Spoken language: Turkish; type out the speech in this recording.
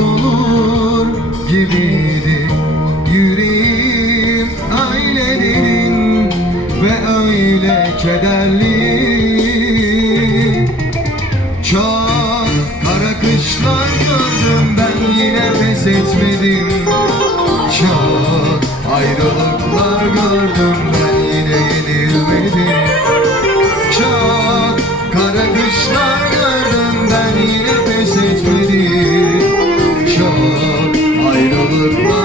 kaybolur gibiydi Yüreğim derin ve öyle kederli Çok kara kışlar gördüm ben yine pes etmedim. Çok ayrılıklar gördüm ben yine yenilmedim ayrılık